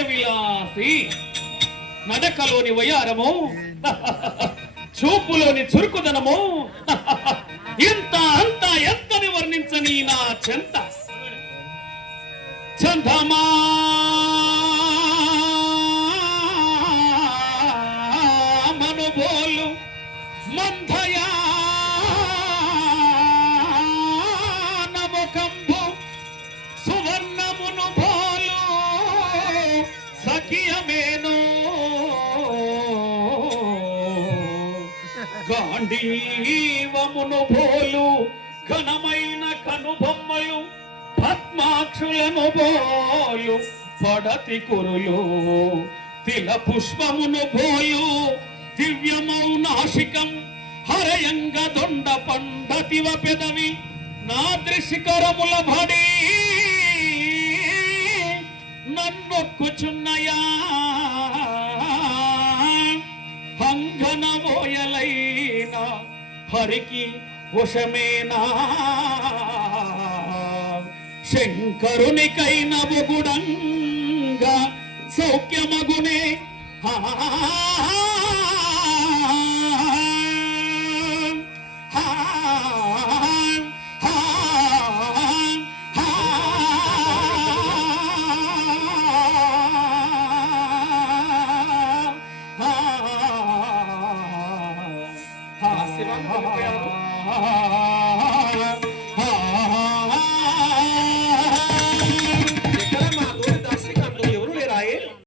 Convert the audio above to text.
విలాసి నడకలోని వయారము చూపులోని చురుకుదనము ఇంత అంత ఎంతని వర్ణించని నా చెంత. చందమా. మనుబోలు మంథయా సఖియమేను గాంధీవమును భోలు ఘనమైన కనుబొమ్మయు పద్మాక్షులను బోలు పడతి కురులు తిల పుష్పమును బోలు దివ్యమౌ నాశికం హరయంగ దొండ పండతివ పెదవి నా దృశికరముల భడి నన్నొక్కుచున్నయా హంగనమోయలైన హరికి వశమేనా? శంకరునికైన బొగుడంగా సౌఖ్యమగునే. హా 아, 아, 아, 아, 아,